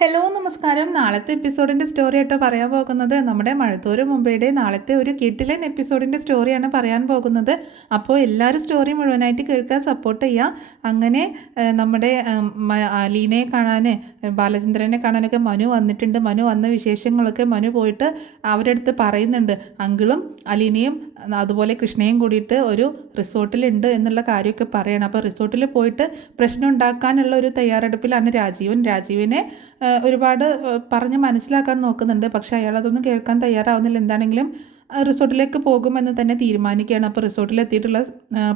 Hello നമസ്കാരം. നാളത്തെ എപ്പിസോഡിൻ്റെ story ആയിട്ട് പറയാൻ പോകുന്നത് നമ്മുടെ മഴത്തോര് മുംബൈയുടെ നാളത്തെ ഒരു കിടിലൻ എപ്പിസോഡിൻ്റെ സ്റ്റോറിയാണ് പറയാൻ പോകുന്നത്. അപ്പോൾ എല്ലാവരും സ്റ്റോറി മുഴുവനായിട്ട് കേൾക്കാൻ സപ്പോർട്ട് ചെയ്യുക. അങ്ങനെ നമ്മുടെ അലീനയെ കാണാൻ, ബാലചന്ദ്രനെ കാണാനൊക്കെ മനു വന്നിട്ടുണ്ട്. മനു വന്ന വിശേഷങ്ങളൊക്കെ മനു പോയിട്ട് അവരുടെ അടുത്ത് പറയുന്നുണ്ട്. അങ്കിളും അലീനയും അതുപോലെ കൃഷ്ണയും കൂടിയിട്ട് ഒരു റിസോർട്ടിലുണ്ട് എന്നുള്ള കാര്യമൊക്കെ പറയണം. അപ്പോൾ റിസോർട്ടിൽ പോയിട്ട് പ്രശ്നം ഉണ്ടാക്കാനുള്ള ഒരു തയ്യാറെടുപ്പിലാണ് രാജീവിനെ ഒരുപാട് പറഞ്ഞ് മനസ്സിലാക്കാൻ നോക്കുന്നുണ്ട്. പക്ഷേ അയാളതൊന്നും കേൾക്കാൻ തയ്യാറാവുന്നില്ല. എന്താണെങ്കിലും റിസോർട്ടിലേക്ക് പോകുമെന്ന് തന്നെ തീരുമാനിക്കുകയാണ്. അപ്പോൾ റിസോർട്ടിലെത്തിയിട്ടുള്ള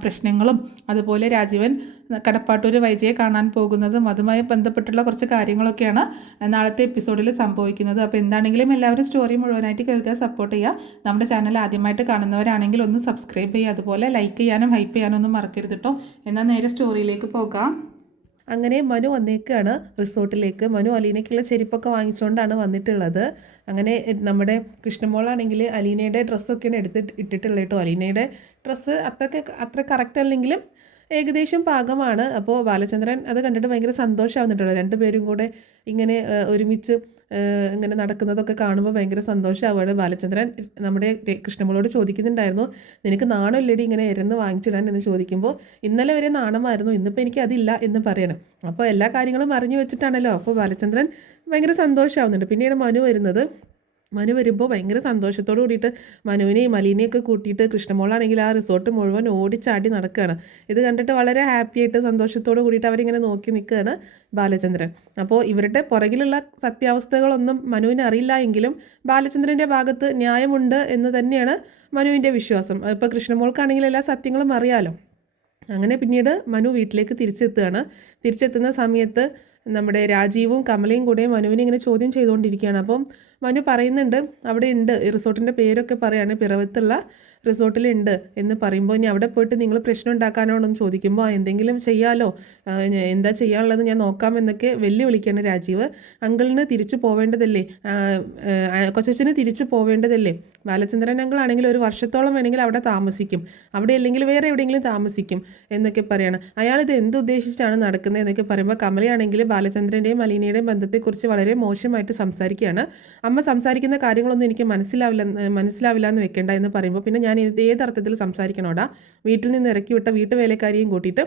പ്രശ്നങ്ങളും അതുപോലെ രാജീവൻ കടപ്പാട്ടൂർ വൈജയെ കാണാൻ പോകുന്നതും അതുമായി ബന്ധപ്പെട്ടുള്ള കുറച്ച് കാര്യങ്ങളൊക്കെയാണ് നാളത്തെ എപ്പിസോഡിൽ സംഭവിക്കുന്നത്. അപ്പോൾ എന്താണെങ്കിലും എല്ലാവരും സ്റ്റോറി മുഴുവനായിട്ട് കേൾക്കാൻ സപ്പോർട്ട് ചെയ്യുക. നമ്മുടെ ചാനൽ ആദ്യമായിട്ട് കാണുന്നവരാണെങ്കിൽ ഒന്ന് സബ്സ്ക്രൈബ് ചെയ്യുക. അതുപോലെ ലൈക്ക് ചെയ്യാനും ഹൈപ്പ് ചെയ്യാനും ഒന്നും മറക്കരുത് കേട്ടോ. എന്നാൽ നേരെ സ്റ്റോറിയിലേക്ക് പോകാം. അങ്ങനെ മനു വന്നേക്കാണ് റിസോർട്ടിലേക്ക്. മനു അലീനയ്ക്കുള്ള ചെരുപ്പൊക്കെ വാങ്ങിച്ചുകൊണ്ടാണ് വന്നിട്ടുള്ളത്. അങ്ങനെ നമ്മുടെ കൃഷ്ണമോളാണെങ്കിൽ അലീനയുടെ ഡ്രസ്സൊക്കെയാണ് ഇട്ടിട്ടുള്ളത് കേട്ടോ. അലീനയുടെ ഡ്രസ്സ് അത്ര കറക്റ്റ് അല്ലെങ്കിലും ഏകദേശം പാകമാണ്. അപ്പോൾ ബാലചന്ദ്രൻ അത് കണ്ടിട്ട് ഭയങ്കര സന്തോഷമാവുന്നുണ്ടല്ലോ. രണ്ടുപേരും കൂടെ ഇങ്ങനെ ഒരുമിച്ച് ഇങ്ങനെ നടക്കുന്നതൊക്കെ കാണുമ്പോൾ ഭയങ്കര സന്തോഷമാവുകയാണ്. ബാലചന്ദ്രൻ നമ്മുടെ കൃഷ്ണമോളോട് ചോദിക്കുന്നുണ്ടായിരുന്നു, നിനക്ക് നാണമില്ലടി ഇങ്ങനെ ഇരന്ന് വാങ്ങിച്ചിടാൻ എന്ന് ചോദിക്കുമ്പോൾ, ഇന്നലെ വരെ നാണമായിരുന്നു, ഇന്നിപ്പോൾ എനിക്ക് അതില്ല എന്ന് പറയണം. അപ്പോൾ എല്ലാ കാര്യങ്ങളും അറിഞ്ഞു വെച്ചിട്ടാണല്ലോ. അപ്പോൾ ബാലചന്ദ്രൻ ഭയങ്കര സന്തോഷമാവുന്നുണ്ട്. പിന്നീട് മനു വരുമ്പോൾ ഭയങ്കര സന്തോഷത്തോട് കൂടിയിട്ട് മനുവിനെയും മലീനെയൊക്കെ കൂട്ടിയിട്ട് കൃഷ്ണമോളാണെങ്കിൽ ആ റിസോർട്ട് മുഴുവൻ ഓടിച്ചാടി നടക്കുകയാണ്. ഇത് കണ്ടിട്ട് വളരെ ഹാപ്പിയായിട്ട് സന്തോഷത്തോട് കൂടിയിട്ട് അവരിങ്ങനെ നോക്കി നിൽക്കുകയാണ് ബാലചന്ദ്രൻ. അപ്പോൾ ഇവരുടെ പുറകിലുള്ള സത്യാവസ്ഥകളൊന്നും മനുവിന് അറിയില്ല എങ്കിലും ബാലചന്ദ്രൻ്റെ ഭാഗത്ത് ന്യായമുണ്ട് എന്ന് തന്നെയാണ് മനുവിൻ്റെ വിശ്വാസം. ഇപ്പോൾ കൃഷ്ണമോൾക്കാണെങ്കിൽ എല്ലാ സത്യങ്ങളും അറിയാലോ. അങ്ങനെ പിന്നീട് മനു വീട്ടിലേക്ക് തിരിച്ചെത്തുന്ന സമയത്ത് നമ്മുടെ രാജീവും കമലയും കൂടെ മനുവിനെ ഇങ്ങനെ ചോദ്യം ചെയ്തുകൊണ്ടിരിക്കുകയാണ്. അപ്പം മനു പറയുന്നുണ്ട്, അവിടെ ഉണ്ട്, റിസോർട്ടിൻ്റെ പേരൊക്കെ പറയാണ്, പിറവത്തുള്ള റിസോർട്ടിലുണ്ട് എന്ന് പറയുമ്പോൾ, ഇനി അവിടെ പോയിട്ട് നിങ്ങൾ പ്രശ്നം ഉണ്ടാക്കാനോടൊന്ന് ചോദിക്കുമ്പോൾ, എന്തെങ്കിലും ചെയ്യാമല്ലോ, എന്താ ചെയ്യാനുള്ളത് ഞാൻ നോക്കാം എന്നൊക്കെ വെല്ലുവിളിക്കുകയാണ് രാജീവ്. അങ്കിളിന് തിരിച്ചു പോവേണ്ടതല്ലേ, കൊച്ചച്ഛന് തിരിച്ചു പോവേണ്ടതല്ലേ, ബാലചന്ദ്രൻ അങ്കിളാണെങ്കിൽ ഒരു വർഷത്തോളം വേണമെങ്കിൽ അവിടെ താമസിക്കും, അവിടെ അല്ലെങ്കിൽ വേറെ എവിടെയെങ്കിലും താമസിക്കും എന്നൊക്കെ പറയാണ്. അയാളിത് എന്തുദ്ദേശിച്ചാണ് നടക്കുന്നത് എന്നൊക്കെ പറയുമ്പോൾ കമലയാണെങ്കിൽ ബാലചന്ദ്രൻ്റെയും അലീനയുടെയും ബന്ധത്തെക്കുറിച്ച് വളരെ മോശമായിട്ട് സംസാരിക്കുകയാണ്. അമ്മ സംസാരിക്കുന്ന കാര്യങ്ങളൊന്നും എനിക്ക് മനസ്സിലാവില്ല എന്ന് വെക്കേണ്ട എന്ന് പറയുമ്പോൾ, പിന്നെ ഞാൻ ഏതർത്ഥത്തിൽ സംസാരിക്കണോടാ, വീട്ടിൽ നിന്ന് ഇറക്കി വിട്ട വീട്ടുവേലക്കാരിയും കൂട്ടിയിട്ട്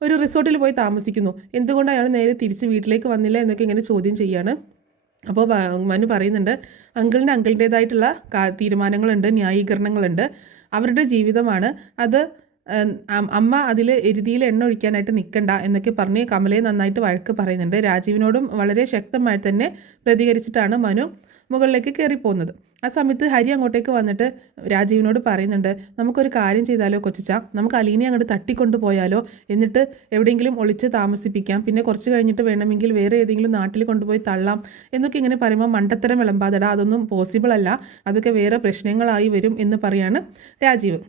ഒരു റിസോർട്ടിൽ പോയി താമസിക്കുന്നു, എന്തുകൊണ്ട് അയാൾ നേരെ തിരിച്ച് വീട്ടിലേക്ക് വന്നില്ല എന്നൊക്കെ ഇങ്ങനെ ചോദ്യം ചെയ്യാണ്. അപ്പോൾ മനു പറയുന്നുണ്ട്, അങ്കിളിൻ്റേതായിട്ടുള്ള തീരുമാനങ്ങളുണ്ട്, ന്യായീകരണങ്ങളുണ്ട്, അവരുടെ ജീവിതമാണ് അത്, അമ്മ അതിൽ എരുതിയിൽ എണ്ണ ഒഴിക്കാനായിട്ട് നിൽക്കണ്ട എന്നൊക്കെ പറഞ്ഞ് കമലയെ നന്നായിട്ട് വഴക്ക് പറയുന്നുണ്ട്. രാജീവിനോടും വളരെ ശക്തമായി തന്നെ പ്രതികരിച്ചിട്ടാണ് മനു മുകളിലേക്ക് കയറിപ്പോകുന്നത്. ആ സമയത്ത് ഹരി അങ്ങോട്ടേക്ക് വന്നിട്ട് രാജീവിനോട് പറയുന്നുണ്ട്, നമുക്കൊരു കാര്യം ചെയ്താലോ കൊച്ചിച്ച, നമുക്ക് അലീനെ അങ്ങോട്ട് തട്ടിക്കൊണ്ടു പോയാലോ, എന്നിട്ട് എവിടെയെങ്കിലും ഒളിച്ച് താമസിപ്പിക്കാം, പിന്നെ കുറച്ച് കഴിഞ്ഞിട്ട് വേണമെങ്കിൽ വേറെ ഏതെങ്കിലും നാട്ടിൽ കൊണ്ടുപോയി തള്ളാം എന്നൊക്കെ ഇങ്ങനെ പറയുമ്പോൾ, മണ്ടത്തരം വിളമ്പാതെടാ, അതൊന്നും പോസിബിൾ അല്ല, അതൊക്കെ വേറെ പ്രശ്നങ്ങളായി വരും എന്ന് പറയാണ് രാജീവ്.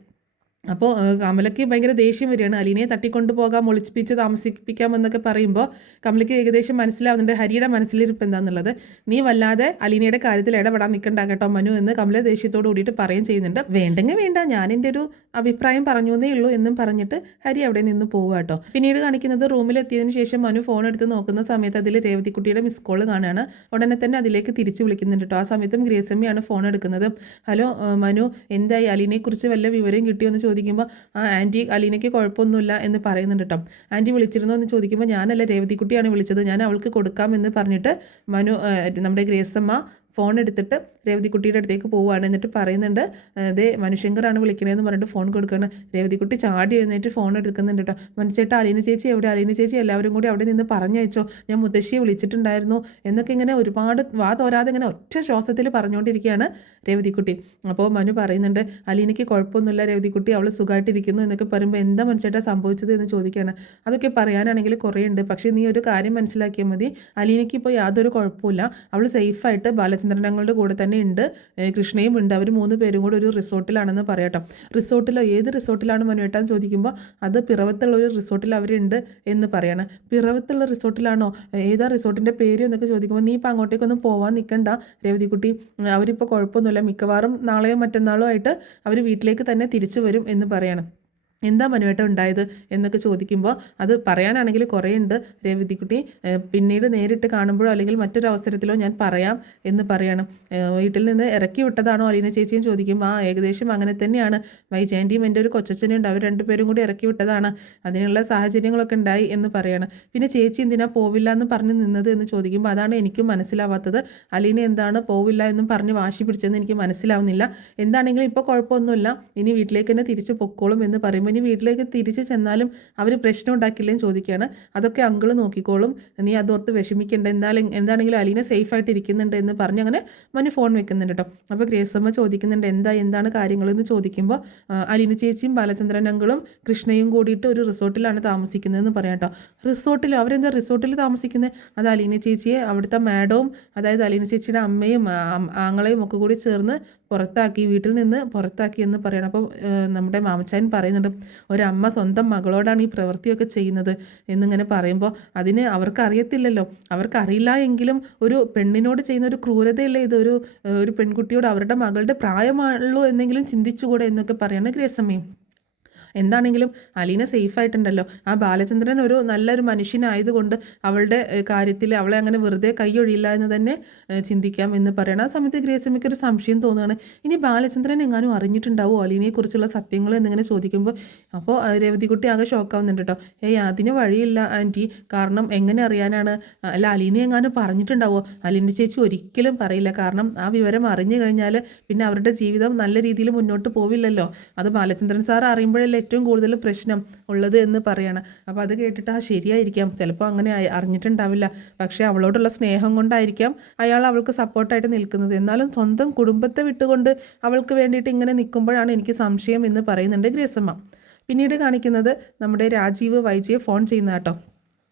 അപ്പോൾ കമലയ്ക്ക് ഭയങ്കര ദേഷ്യം വരികയാണ്. അലീനയെ തട്ടിക്കൊണ്ടു പോകാം, ഒളിപ്പിച്ച് താമസിപ്പിക്കാം എന്നൊക്കെ പറയുമ്പോൾ കമലയ്ക്ക് ഏകദേശം മനസ്സിലാവുന്നുണ്ട് ഹരിയുടെ മനസ്സിലിരിപ്പ് എന്താണെന്നുള്ളത്. നീ വല്ലാതെ അലീനയുടെ കാര്യത്തിൽ ഇടപെടാൻ നിൽക്കണ്ട കേട്ടോ മനു എന്ന് കമല ദേഷ്യത്തോട് കൂടിയിട്ട് പറയുകയും ചെയ്യുന്നുണ്ട്. വേണ്ടെങ്കിൽ വേണ്ട, ഞാൻ എൻ്റെ ഒരു അഭിപ്രായം പറഞ്ഞു എന്നേ ഉള്ളൂ എന്നും പറഞ്ഞിട്ട് ഹരി അവിടെ നിന്ന് പോവുക കേട്ടോ. പിന്നീട് കാണിക്കുന്നത് റൂമിലെത്തിയതിനു ശേഷം മനു ഫോൺ എടുത്ത് നോക്കുന്ന സമയത്ത് അതിൽ രേവതിക്കുട്ടിയുടെ മിസ് കോൾ കാണുകയാണ്. ഉടനെ തന്നെ അതിലേക്ക് തിരിച്ച് വിളിക്കുന്നുണ്ട് കേട്ടോ. ആ സമയത്തും ഗ്രേസമ്മയാണ് ഫോൺ എടുക്കുന്നത്. ഹലോ മനു, എന്തായി, അലീനയെക്കുറിച്ച് വല്ല വിവരം കിട്ടിയോ എന്ന് ചോദിക്കുമ്പോൾ, ആ ആൻറ്റി, അലീനയ്ക്ക് കുഴപ്പമൊന്നുമില്ല എന്ന് പറയുന്നുണ്ട് കേട്ടോ. ആൻറ്റി വിളിച്ചിരുന്നോ എന്ന് ചോദിക്കുമ്പോൾ, ഞാനല്ല രേവതിക്കുട്ടിയാണ് വിളിച്ചത്, ഞാൻ അവൾക്ക് കൊടുക്കാമെന്ന് പറഞ്ഞിട്ട് നമ്മുടെ ഗ്രേസമ്മ ഫോൺ എടുത്തിട്ട് രേവതിക്കുട്ടിയുടെ അടുത്തേക്ക് പോവുകയാണ്. എന്നിട്ട് പറയുന്നുണ്ട്, അതേ മനുഷ്യങ്കറാണ് വിളിക്കണേന്ന് പറഞ്ഞിട്ട് ഫോൺ കൊടുക്കുകയാണ്. രേവതിക്കുട്ടി ചാടി എഴുന്നേറ്റ് ഫോൺ എടുക്കുന്നുണ്ട് കേട്ടോ. മനുഷ്യേട്ടാ, അലീന ചേച്ചി എവിടെ, അലീന ചേച്ചി എല്ലാവരും കൂടി അവിടെ നിന്ന് പറഞ്ഞയച്ചോ, ഞാൻ മുത്തശ്ശിയെ വിളിച്ചിട്ടുണ്ടായിരുന്നു എന്നൊക്കെ ഇങ്ങനെ ഒരുപാട് വാ തോരാതെ ഇങ്ങനെ ഒറ്റ ശ്വാസത്തിൽ പറഞ്ഞുകൊണ്ടിരിക്കുകയാണ് രേവതിക്കുട്ടി. അപ്പോൾ മനു പറയുന്നുണ്ട്, അലീനയ്ക്ക് കുഴപ്പമൊന്നുമില്ല രേവതിക്കുട്ടി, അവൾ സുഖമായിട്ടിരിക്കുന്നു എന്നൊക്കെ പറയുമ്പോൾ, എന്താ മനുഷ്യേട്ടാ സംഭവിച്ചത് എന്ന് ചോദിക്കുകയാണ്. അതൊക്കെ പറയാനാണെങ്കിൽ കുറേ ഉണ്ട്, പക്ഷേ നീ ഒരു കാര്യം മനസ്സിലാക്കിയാൽ മതി, അലീനയ്ക്ക് ഇപ്പോൾ യാതൊരു കുഴപ്പമില്ല, അവൾ സേഫായിട്ട് ബാലചന്ദ്രനങ്ങളുടെ കൂടെ തന്നെ ഉണ്ട്, കൃഷ്ണയും ഉണ്ട്, അവർ 3 പേരും കൂടെ ഒരു റിസോർട്ടിലാണെന്ന് പറയട്ടോ. റിസോർട്ടിലോ, ഏത് റിസോർട്ടിലാണ് മനുവേട്ടാന്ന് ചോദിക്കുമ്പോൾ, അത് പിറവത്തുള്ള ഒരു റിസോർട്ടിൽ അവരുണ്ട് എന്ന് പറയാണ്. പിറവത്തുള്ള റിസോർട്ടിലാണോ, ഏതാ റിസോർട്ടിൻ്റെ പേര് എന്നൊക്കെ ചോദിക്കുമ്പോൾ, നീ ഇപ്പോൾ അങ്ങോട്ടേക്കൊന്നും പോകാൻ നിൽക്കണ്ട രേവതിക്കുട്ടി, അവരിപ്പോൾ കുഴപ്പമൊന്നുമില്ല, മിക്കവാറും നാളെയോ മറ്റന്നാളോ ആയിട്ട് അവർ വീട്ടിലേക്ക് തന്നെ തിരിച്ചു വരും എന്ന് പറയണം. എന്താ മനുവേട്ട ഉണ്ടായത് എന്നൊക്കെ ചോദിക്കുമ്പോൾ അത് പറയാനാണെങ്കിൽ കുറേ ഉണ്ട് രേവതിക്കുട്ടി, പിന്നീട് നേരിട്ട് കാണുമ്പോഴോ അല്ലെങ്കിൽ മറ്റൊരു അവസരത്തിലോ ഞാൻ പറയാം എന്ന് പറയണം. വീട്ടിൽ നിന്ന് ഇറക്കി വിട്ടതാണോ അലീന ചേച്ചിയും ചോദിക്കുമ്പോൾ ഏകദേശം അങ്ങനെ തന്നെയാണ്. വൈജയൻ്റെയും എൻ്റെ ഒരു കൊച്ചച്ഛനുണ്ട്, അവർ രണ്ടുപേരും കൂടി ഇറക്കി വിട്ടതാണ്. അതിനുള്ള സാഹചര്യങ്ങളൊക്കെ ഉണ്ടായി എന്ന് പറയണം. പിന്നെ ചേച്ചി എന്തിനാ പോവില്ല എന്ന് പറഞ്ഞ് നിന്നത് എന്ന് ചോദിക്കുമ്പോൾ അതാണ് എനിക്കും മനസ്സിലാവാത്തത്. അലീന എന്താണ് പോവില്ല എന്നും പറഞ്ഞ് വാശി പിടിച്ചതെന്ന് എനിക്ക് മനസ്സിലാവുന്നില്ല. എന്താണെങ്കിലും ഇപ്പോൾ കുഴപ്പമൊന്നുമില്ല, ഇനി വീട്ടിലേക്ക് തന്നെ തിരിച്ച് പൊക്കോളും എന്ന് പറയുമ്പോൾ ഇനി വീട്ടിലേക്ക് തിരിച്ച് ചെന്നാലും അവർ പ്രശ്നം ഉണ്ടാക്കില്ലേന്ന് ചോദിക്കുകയാണ്. അതൊക്കെ അങ്കിള് നോക്കിക്കോളും, നീ അതോർത്ത് വിഷമിക്കേണ്ട, എന്താണെങ്കിലും അലീന സേഫായിട്ട് ഇരിക്കുന്നുണ്ട് എന്ന് പറഞ്ഞ് അങ്ങനെ മനു ഫോൺ വെക്കുന്നുണ്ട് കേട്ടോ. അപ്പോൾ ഗ്രേസമ്മ ചോദിക്കുന്നുണ്ട് എന്താണ് കാര്യങ്ങളെന്ന് ചോദിക്കുമ്പോൾ അലീന ചേച്ചിയും ബാലചന്ദ്രൻ അങ്കിളും കൃഷ്ണയും കൂടിയിട്ട് ഒരു റിസോർട്ടിലാണ് താമസിക്കുന്നതെന്ന് പറയാം കേട്ടോ. റിസോർട്ടിൽ അവരെന്താ റിസോർട്ടിൽ താമസിക്കുന്നത്? അത് അലീന ചേച്ചിയെ അവിടുത്തെ മാഡവും അതായത് അലീന ചേച്ചിയുടെ അമ്മയും ആങ്ങളെയും ഒക്കെ കൂടി ചേർന്ന് പുറത്താക്കി, വീട്ടിൽ നിന്ന് പുറത്താക്കി എന്ന് പറയണം. അപ്പം നമ്മുടെ മാമച്ചായൻ പറയുന്നുണ്ട് ഒരമ്മ സ്വന്തം മകളോടാണ് ഈ പ്രവൃത്തിയൊക്കെ ചെയ്യുന്നത് എന്നിങ്ങനെ പറയുമ്പോൾ അതിന് അവർക്കറിയത്തില്ലല്ലോ. അവർക്കറിയില്ല എങ്കിലും ഒരു പെണ്ണിനോട് ചെയ്യുന്ന ഒരു ക്രൂരതയല്ലേ ഇത്, ഒരു പെൺകുട്ടിയോട് അവരുടെ മകളുടെ പ്രായമുള്ളൂ എന്നെങ്കിലും ചിന്തിച്ചുകൂടെ എന്നൊക്കെ പറയണം ഗ്രേസമ്മയും. എന്താണെങ്കിലും അലീന സേഫായിട്ടുണ്ടല്ലോ. ആ ബാലചന്ദ്രൻ ഒരു നല്ലൊരു മനുഷ്യനായതുകൊണ്ട് അവളുടെ കാര്യത്തിൽ അവളെ അങ്ങനെ വെറുതെ കൈയൊഴിയില്ല എന്ന് തന്നെ ചിന്തിക്കാം എന്ന് പറയണം. ആ സമയത്ത് ഗ്രേസമ്മയ്ക്ക് ഒരു സംശയം തോന്നുകയാണ്, ഇനി ബാലചന്ദ്രൻ എങ്ങാനും അറിഞ്ഞിട്ടുണ്ടാവുമോ അലീനയെക്കുറിച്ചുള്ള സത്യങ്ങൾ എന്നിങ്ങനെ ചോദിക്കുമ്പോൾ അപ്പോൾ രേവതിക്കുട്ടി ആകെ ഷോക്കാവുന്നുണ്ട് കേട്ടോ. അതിന് വഴിയില്ല ആൻറ്റി, കാരണം എങ്ങനെ അറിയാനാണ്? അല്ല അലീന എങ്ങാനും പറഞ്ഞിട്ടുണ്ടാവോ? അലീന ചേച്ചി ഒരിക്കലും പറയില്ല, കാരണം ആ വിവരം അറിഞ്ഞു കഴിഞ്ഞാൽ പിന്നെ അവരുടെ ജീവിതം നല്ല രീതിയിൽ മുന്നോട്ട് പോവില്ലല്ലോ. അത് ബാലചന്ദ്രൻ സാർ അറിയുമ്പോഴല്ലേ ഏറ്റവും കൂടുതൽ പ്രശ്നം ഉള്ളത് എന്ന് പറയാണ്. അപ്പോൾ അത് കേട്ടിട്ട് ശരിയായിരിക്കാം, ചിലപ്പോൾ അങ്ങനെ അറിഞ്ഞിട്ടുണ്ടാവില്ല, പക്ഷേ അവളോടുള്ള സ്നേഹം കൊണ്ടായിരിക്കാം അയാൾ അവൾക്ക് സപ്പോർട്ടായിട്ട് നിൽക്കുന്നത്. എന്നാലും സ്വന്തം കുടുംബത്തെ വിട്ടുകൊണ്ട് അവൾക്ക് വേണ്ടിയിട്ട് ഇങ്ങനെ നിൽക്കുമ്പോഴാണ് എനിക്ക് സംശയം എന്ന് പറയുന്നുണ്ട് ഗ്രേസമ്മ. പിന്നീട് കാണിക്കുന്നത് നമ്മുടെ രാജീവ് വൈജയെ ഫോൺ ചെയ്യുന്ന കേട്ടോ.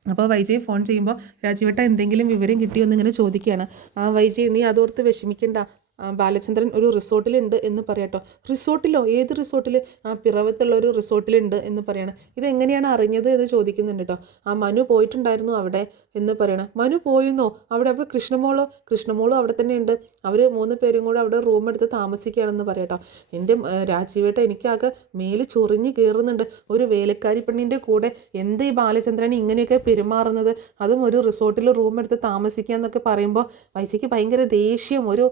അപ്പോൾ വൈജയ് ഫോൺ ചെയ്യുമ്പോൾ രാജീവേട്ട എന്തെങ്കിലും വിവരം കിട്ടിയോ എന്നിങ്ങനെ ചോദിക്കുകയാണ്. വൈജയ് നീ അതോർത്ത് വിഷമിക്കണ്ട, ബാലചന്ദ്രൻ ഒരു റിസോർട്ടിലുണ്ട് എന്ന് പറയാട്ടോ. റിസോർട്ടിലോ? ഏത് റിസോർട്ടിൽ? പിറവത്തുള്ള ഒരു റിസോർട്ടിലുണ്ട് എന്ന് പറയണം. ഇതെങ്ങനെയാണ് അറിഞ്ഞത് എന്ന് ചോദിക്കുന്നുണ്ട് കേട്ടോ. മനു പോയിട്ടുണ്ടായിരുന്നു അവിടെ എന്ന് പറയണം. മനു പോയിരുന്നോ അവിടെ? അപ്പോൾ കൃഷ്ണമോളും അവിടെ തന്നെ ഉണ്ട്, അവർ 3 പേരും കൂടെ അവിടെ റൂം എടുത്ത് താമസിക്കുകയാണെന്ന് പറയാട്ടോ. എൻ്റെ രാജീവേട്ട എനിക്കാകെ മേല് ചൊറിഞ്ഞ് കയറുന്നുണ്ട്. ഒരു വേലക്കാരി പെണ്ണിൻ്റെ കൂടെ എന്ത് ഈ ബാലചന്ദ്രൻ ഇങ്ങനെയൊക്കെ പെരുമാറുന്നത്, അതും ഒരു റിസോർട്ടിൽ റൂം എടുത്ത് താമസിക്കുക എന്നൊക്കെ പറയുമ്പോൾ വൈജയ്ക്ക് ഭയങ്കര ദേഷ്യം, ഒരു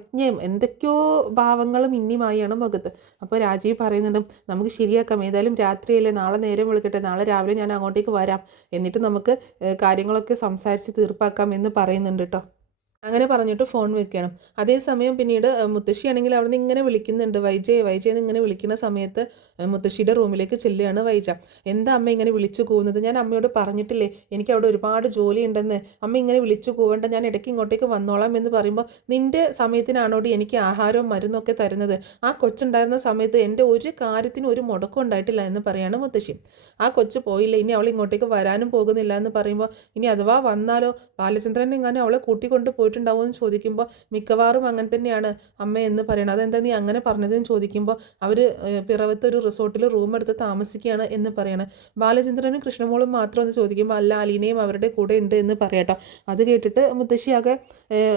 അവജ്ഞയും എന്തൊക്കെയോ ഭാവങ്ങളും ഇന്നിമായാണ് മുഖത്ത്. അപ്പോൾ രാജീവ് പറയുന്നുണ്ട് നമുക്ക് ശരിയാക്കാം, ഏതായാലും രാത്രിയല്ലേ, നാളെ നേരം വിളിക്കട്ടെ, നാളെ രാവിലെ ഞാൻ അങ്ങോട്ടേക്ക് വരാം, എന്നിട്ട് നമുക്ക് കാര്യങ്ങളൊക്കെ സംസാരിച്ച് തീർപ്പാക്കാം എന്ന് പറയുന്നുണ്ട് കേട്ടോ. അങ്ങനെ പറഞ്ഞിട്ട് ഫോൺ വെക്കണം. അതേസമയം പിന്നീട് മുത്തശ്ശിയാണെങ്കിൽ അവിടെ നിന്ന് ഇങ്ങനെ വിളിക്കുന്നുണ്ട്, വൈജയെന്ന് ഇങ്ങനെ വിളിക്കുന്ന സമയത്ത് മുത്തശ്ശിയുടെ റൂമിലേക്ക് ചെല്ലുകയാണ് വൈജ. എന്താ അമ്മ ഇങ്ങനെ വിളിച്ചു കൂവുന്നത്? ഞാൻ അമ്മയോട് പറഞ്ഞിട്ടില്ലേ എനിക്ക് അവിടെ ഒരുപാട് ജോലി ഉണ്ടെന്ന്, അമ്മ ഇങ്ങനെ വിളിച്ചു കൂവേണ്ട, ഞാൻ ഇടയ്ക്ക് ഇങ്ങോട്ടേക്ക് വന്നോളാം എന്ന് പറയുമ്പോൾ നിൻ്റെ സമയത്തിനാണോട് എനിക്ക് ആഹാരവും മരുന്നൊക്കെ തരുന്നത്? ആ കൊച്ചുണ്ടായിരുന്ന സമയത്ത് എൻ്റെ ഒരു കാര്യത്തിനും ഒരു മുടക്കം ഉണ്ടായിട്ടില്ല എന്ന് പറയാണ് മുത്തശ്ശി. ആ കൊച്ച് പോയില്ല, ഇനി അവൾ ഇങ്ങോട്ടേക്ക് വരാനും പോകുന്നില്ല എന്ന് പറയുമ്പോൾ ഇനി അഥവാ വന്നാലോ ബാലചന്ദ്രൻ എങ്ങാനും അവളെ കൂട്ടിക്കൊണ്ട് പോയിട്ടുണ്ടാവുമോ എന്ന് ചോദിക്കുമ്പോൾ മിക്കവാറും അങ്ങനെ തന്നെയാണ് അമ്മ എന്ന് പറയണം. അതെന്താ നീ അങ്ങനെ പറഞ്ഞതെന്ന് ചോദിക്കുമ്പോൾ അവർ പിറവത്ത് ഒരു റിസോർട്ടിൽ റൂം എടുത്ത് താമസിക്കുകയാണ് എന്ന് പറയണം. ബാലചന്ദ്രനും കൃഷ്ണമോളും മാത്രം എന്ന് ചോദിക്കുമ്പോൾ അല്ല അലീനയും അവരുടെ കൂടെ ഉണ്ട് എന്ന് പറയട്ടോ. അത് കേട്ടിട്ട് മുത്തശ്ശിയാകെ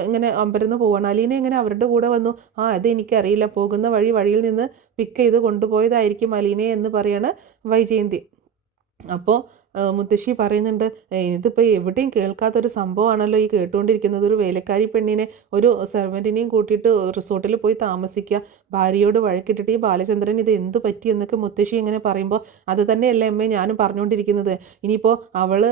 ഇങ്ങനെ അമ്പരന്ന് പോവാണ്. അലീന എങ്ങനെ അവരുടെ കൂടെ വന്നു? അത് എനിക്കറിയില്ല, പോകുന്ന വഴിയിൽ നിന്ന് പിക്ക് ചെയ്ത് കൊണ്ടുപോയതായിരിക്കും അലീനയെ എന്ന് പറയാണ് വൈജയന്തി. അപ്പോൾ മുത്തശ്ശി പറയുന്നുണ്ട് ഇതിപ്പോൾ എവിടെയും കേൾക്കാത്തൊരു സംഭവമാണല്ലോ ഈ കേട്ടുകൊണ്ടിരിക്കുന്നത്. ഒരു വേലക്കാരി പെണ്ണിനെ ഒരു സെർവൻറ്റിനെയും കൂട്ടിയിട്ട് റിസോർട്ടിൽ പോയി താമസിക്കുക, ഭാര്യയോട് വഴക്കിട്ടിട്ട് ഈ ബാലചന്ദ്രൻ ഇത് എന്തു പറ്റി എന്നൊക്കെ മുത്തശ്ശി ഇങ്ങനെ പറയുമ്പോൾ അത് തന്നെയല്ലേ അമ്മേ ഞാനും പറഞ്ഞുകൊണ്ടിരിക്കുന്നത്. ഇനിയിപ്പോൾ അവൾ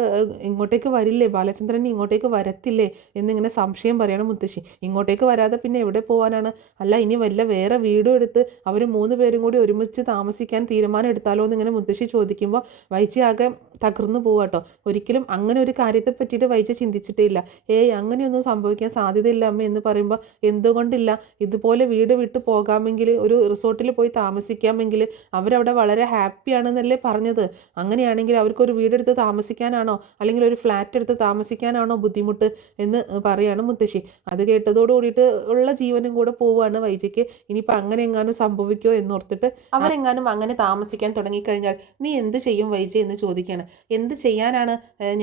ഇങ്ങോട്ടേക്ക് വരില്ലേ, ബാലചന്ദ്രൻ ഇങ്ങോട്ടേക്ക് വരത്തില്ലേ എന്നിങ്ങനെ സംശയം പറയണം മുത്തശ്ശി. ഇങ്ങോട്ടേക്ക് വരാതെ പിന്നെ എവിടെ പോകാനാണ്? അല്ല ഇനി വേറെ വീടും എടുത്ത് അവർ 3 പേരും കൂടി ഒരുമിച്ച് താമസിക്കാൻ തീരുമാനം എടുത്താലോ എന്നിങ്ങനെ മുത്തശ്ശി ചോദിക്കുമ്പോൾ വൈജയാകെ തകർന്നു പോവാട്ടോ. ഒരിക്കലും അങ്ങനെ ഒരു കാര്യത്തെ പറ്റിയിട്ട് വൈജ ചിന്തിച്ചിട്ടേ ഇല്ല. അങ്ങനെയൊന്നും സംഭവിക്കാൻ സാധ്യതയില്ല അമ്മ എന്ന് പറയുമ്പോൾ എന്തുകൊണ്ടില്ല, ഇതുപോലെ വീട് വിട്ട് പോകാമെങ്കിൽ ഒരു റിസോർട്ടിൽ പോയി താമസിക്കാമെങ്കിൽ അവരവിടെ വളരെ ഹാപ്പിയാണെന്നല്ലേ പറഞ്ഞത്. അങ്ങനെയാണെങ്കിൽ അവർക്കൊരു വീടെടുത്ത് താമസിക്കാനാണോ അല്ലെങ്കിൽ ഒരു ഫ്ലാറ്റ് എടുത്ത് താമസിക്കാനാണോ ബുദ്ധിമുട്ട് എന്ന് പറയാണ് മുത്തശ്ശി. അത് കേട്ടതോട് കൂടിയിട്ട് ഉള്ള ജീവനും കൂടെ പോവുകയാണ് വൈജയ്ക്ക്. ഇനിയിപ്പോൾ അങ്ങനെ എങ്ങാനും സംഭവിക്കുമോ എന്നോർത്തിട്ട് അവരെങ്ങാനും അങ്ങനെ താമസിക്കാൻ തുടങ്ങിക്കഴിഞ്ഞാൽ നീ എന്ത് ചെയ്യും വൈജ എന്ന് ചോദിക്കുകയാണ്. എന്ത് ചെയ്യാനാണ്,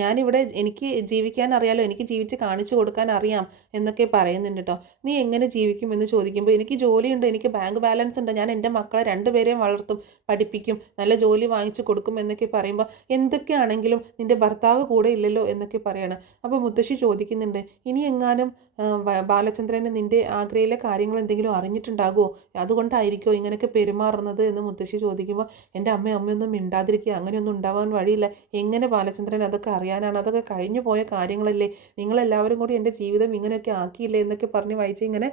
ഞാനിവിടെ എനിക്ക് ജീവിക്കാൻ അറിയാലോ, എനിക്ക് ജീവിച്ച് കാണിച്ചു കൊടുക്കാൻ അറിയാം എന്നൊക്കെ പറയുന്നുണ്ട് കേട്ടോ. നീ എങ്ങനെ ജീവിക്കും എന്ന് ചോദിക്കുമ്പോൾ എനിക്ക് ജോലിയുണ്ട്, എനിക്ക് ബാങ്ക് ബാലൻസ് ഉണ്ട്, ഞാൻ എൻ്റെ മക്കളെ രണ്ടുപേരെയും വളർത്തും, പഠിപ്പിക്കും, നല്ല ജോലി വാങ്ങിച്ചു കൊടുക്കും എന്നൊക്കെ പറയുമ്പോൾ എന്തൊക്കെയാണെങ്കിലും നിൻ്റെ ഭർത്താവ് കൂടെ ഇല്ലല്ലോ എന്നൊക്കെ പറയാണ്. അപ്പോൾ മുത്തശ്ശി ചോദിക്കുന്നുണ്ട്, ഇനി എങ്ങാനും ബാലചന്ദ്രന് നിൻ്റെ ആഗ്രയിലെ കാര്യങ്ങൾ എന്തെങ്കിലും അറിഞ്ഞിട്ടുണ്ടാകുമോ, അതുകൊണ്ടായിരിക്കുമോ ഇങ്ങനെയൊക്കെ പെരുമാറുന്നത് എന്ന് മുത്തശ്ശി ചോദിക്കുമ്പോൾ എൻ്റെ അമ്മയൊന്നും മിണ്ടാതിരിക്കുക, അങ്ങനെയൊന്നും ഉണ്ടാവാൻ വഴിയില്ല, എങ്ങനെ ബാലചന്ദ്രൻ അതൊക്കെ അറിയാനാണ്, അതൊക്കെ കഴിഞ്ഞു പോയ കാര്യങ്ങളല്ലേ, നിങ്ങളെല്ലാവരും കൂടി എൻ്റെ ജീവിതം ഇങ്ങനെയൊക്കെ ആക്കിയില്ലേ എന്നൊക്കെ പറഞ്ഞ് വായിച്ച് ഇങ്ങനെ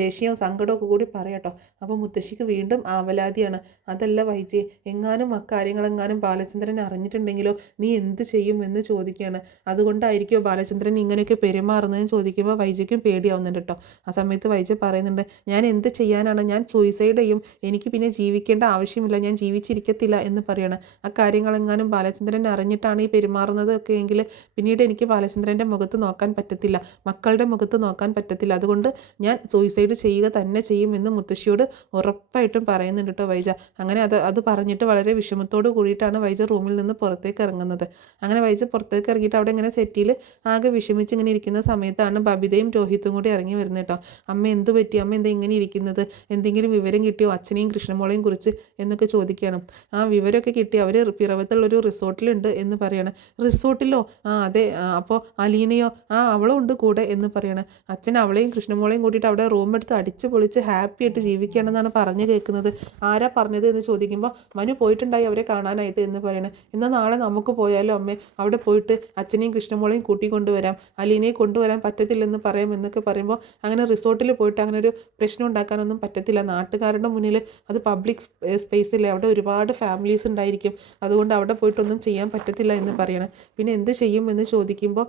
ദേഷ്യവും സങ്കടമൊക്കെ കൂടി പറയാട്ടോ. അപ്പോൾ മുത്തശ്ശിക്ക് വീണ്ടും ആവലാതിയാണ്. അതല്ല വൈജി, എങ്ങാനും അക്കാര്യങ്ങളെങ്ങാനും ബാലചന്ദ്രൻ അറിഞ്ഞിട്ടുണ്ടെങ്കിലോ നീ എന്ത് ചെയ്യും എന്ന് ചോദിക്കുകയാണ്. അതുകൊണ്ടായിരിക്കുമോ ബാലചന്ദ്രൻ ഇങ്ങനെയൊക്കെ പെരുമാറുന്നതെന്ന് ചോദിക്കുമ്പോൾ വൈജയ്ക്കും പേടിയാവുന്നുണ്ട് കേട്ടോ. ആ സമയത്ത് വൈജ പറയുന്നുണ്ട്, ഞാൻ എന്ത് ചെയ്യാനാണ്, ഞാൻ സൂയിസൈഡ് ചെയ്യും, എനിക്ക് പിന്നെ ജീവിക്കേണ്ട ആവശ്യമില്ല, ഞാൻ ജീവിച്ചിരിക്കത്തില്ല എന്ന് പറയണം. ആ കാര്യങ്ങളെങ്ങാനും ബാലചന്ദ്രൻ അറിഞ്ഞിട്ടാണ് ഈ പെരുമാറുന്നത് ഒക്കെ എങ്കിൽ പിന്നീട് എനിക്ക് ബാലചന്ദ്രൻ്റെ മുഖത്ത് നോക്കാൻ പറ്റത്തില്ല, മക്കളുടെ മുഖത്ത് നോക്കാൻ പറ്റത്തില്ല, അതുകൊണ്ട് ഞാൻ സൂയിസൈഡ് ചെയ്യുക തന്നെ ചെയ്യുമെന്ന് മുത്തശ്ശിയോട് ഉറപ്പായിട്ടും പറയുന്നുണ്ട് കേട്ടോ വൈജ. അങ്ങനെ അത് പറഞ്ഞിട്ട് വളരെ വിഷമത്തോട് കൂടിയിട്ടാണ് വൈജ റൂമിൽ നിന്ന് പുറത്തേക്ക് ഇറങ്ങുന്നത്. അങ്ങനെ വൈജ പുറത്തേക്ക് ഇറങ്ങിയിട്ട് അവിടെ ഇങ്ങനെ സെറ്റിയിൽ ആകെ വിഷമിച്ച് ഇങ്ങനെ ഇരിക്കുന്ന സമയത്താണ് ബബിതയും രോഹിത്തും കൂടി ഇറങ്ങി വരുന്നത് കേട്ടോ. അമ്മ എന്ത് പറ്റി, അമ്മ എന്താ ഇങ്ങനെ ഇരിക്കുന്നത്, എന്തെങ്കിലും വിവരം കിട്ടിയോ അച്ഛനെയും കൃഷ്ണമോളെയും കുറിച്ച് എന്നൊക്കെ ചോദിക്കുകയാണ്. ആ വിവരമൊക്കെ കിട്ടി, അവർ പിറവത്തുള്ളൊരു റിസോർട്ടിലുണ്ട് എന്ന് പറയാണ്. റിസോർട്ടിലോ? അതെ, അപ്പോൾ അലീനയോ? അവളും ഉണ്ട് കൂടെ എന്ന് പറയാണ്. അച്ഛൻ അവളെയും കൃഷ്ണമോളെയും കൂട്ടിയിട്ട് അവിടെ റൂം എടുത്ത് അടിച്ച് പൊളിച്ച് ഹാപ്പി ആയിട്ട് ജീവിക്കുകയാണെന്നാണ് പറഞ്ഞു കേൾക്കുന്നത്. ആരാ പറഞ്ഞത് എന്ന് ചോദിക്കുമ്പോൾ മനു പോയിട്ടുണ്ടായി അവരെ കാണാനായിട്ട് എന്ന് പറയണം. എന്നാൽ നാളെ നമുക്ക് പോയാലോ അമ്മേ, അവിടെ പോയിട്ട് അച്ഛനെയും കൃഷ്ണമോളെയും കൂട്ടിക്കൊണ്ടുവരാം, അലീനയെ കൊണ്ടുവരാൻ പറ്റത്തില്ലെന്ന് പറയാം എന്നൊക്കെ പറയുമ്പോൾ അങ്ങനെ റിസോർട്ടിൽ പോയിട്ട് അങ്ങനെ ഒരു പ്രശ്നം ഉണ്ടാക്കാനൊന്നും പറ്റത്തില്ല, നാട്ടുകാരുടെ മുന്നിൽ അത് പബ്ലിക് സ്പേസില്ലേ, അവിടെ ഒരുപാട് ഫാമിലീസ് ഉണ്ടായിരിക്കും, അതുകൊണ്ട് അവിടെ പോയിട്ടൊന്നും ചെയ്യാൻ പറ്റത്തില്ല എന്ന് പറയണം. പിന്നെ എന്ത് ചെയ്യും എന്ന് ചോദിക്കുമ്പോൾ